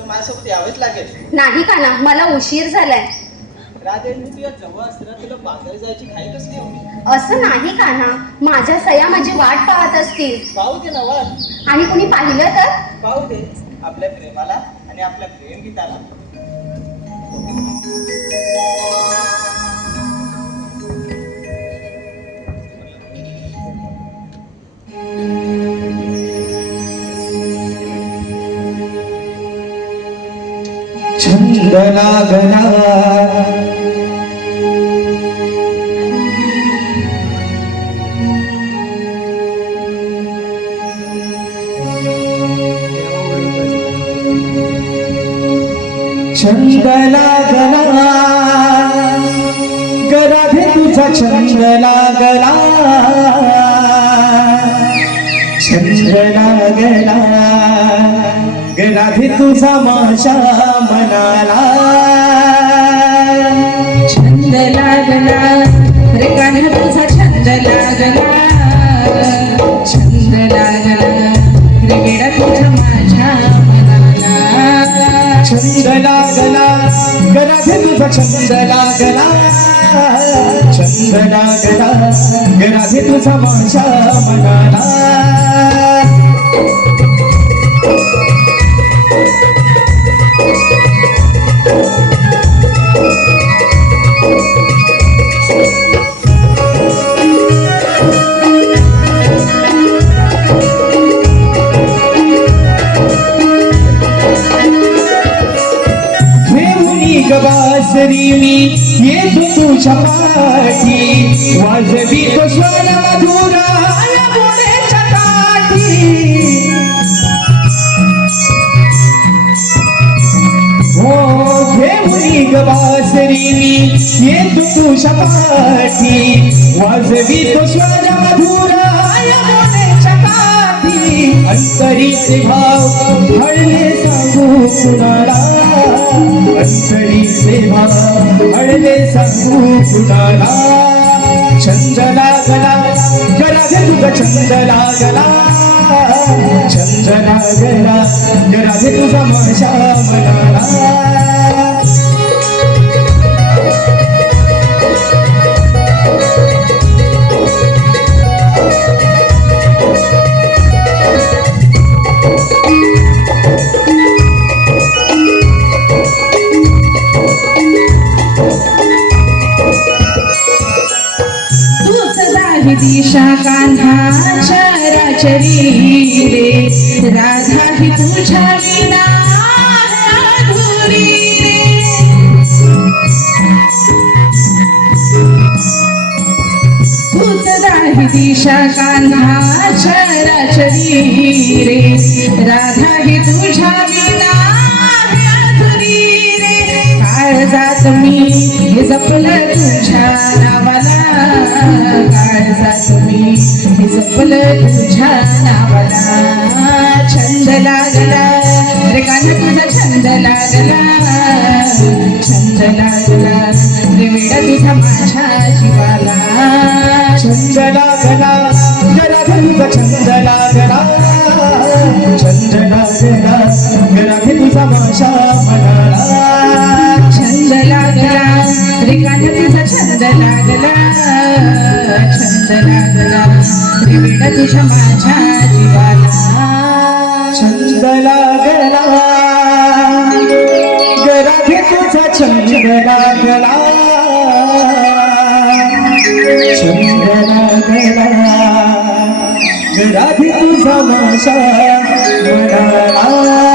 तर माझ्यासोबत यावेच लागेल. नाही का ना, मला उशीर झालाय. राधे, मी तुझ्या जवळ असताना तुला बाजारात जायची घाई कसली होती? असं नाही का ना, माझ्या सया माझी वाट पाहत असतील. पाहू दे ना वाट. आणि कुणी पाहिलं तर? पाहू दे आपल्या प्रेमाला आणि आपल्या प्रेम गीताला. छंद लागला छंद लागला गराधे तुझा छंद लागला छंद लागला गराधे तुझा माझ्या मनाला छंद लागला रे कान्हा तुझा छंद लागला छंद लागला रे वेडा तुझा माझ्या मनाला छंद लागला गराधे तुझा छंद लागला छंद लागला गराधे तुझा माझ्या मनाला बासरी मी येतो तुझ्या पाठी वाजवी तो स्वर मधुरा बोलेच्या काठी हो घेऊनी ग बासरी मी येतो तुझ्या पाठी वाजवी तो स्वर मधुरा बोलेच्या काठी अंतरीचे भाव हळले सांगू कुणाला अंतरीचे भाव हळले सांगू कुणाला छंद लागला गराधे तुझा छंद लागला छंद लागला गराधे तुझा माझ्या मनाला दिशा कान्हा चराचरी रे राधा ही तुझ्या विना अधुरी रे तूच दाही दिशा कान्हा चराचरी रे राधा ही तुझ्या विना अधुरी रे काळजात मी हे जपलं तुझ्या नावाला काळजात मी हे जपलं तुझ्या नावाला छंद लागला रे कान्हा तुझा छंद लागला छंद लागला रे वेडा तुझा माझ्या जीवाला छंद लागला गराधे तुझा छंद लागला छंद लागला गराधे तुझा माझ्या मनाला छंद लागला रे कान्हा तुझा छंद लागला छंद लागला रे वेडा तुझ्या माझ्या जीवाला छंद लागला गराधे तुझा छंद लागला छंद लागला गराधे तुझा माझ्या मनाला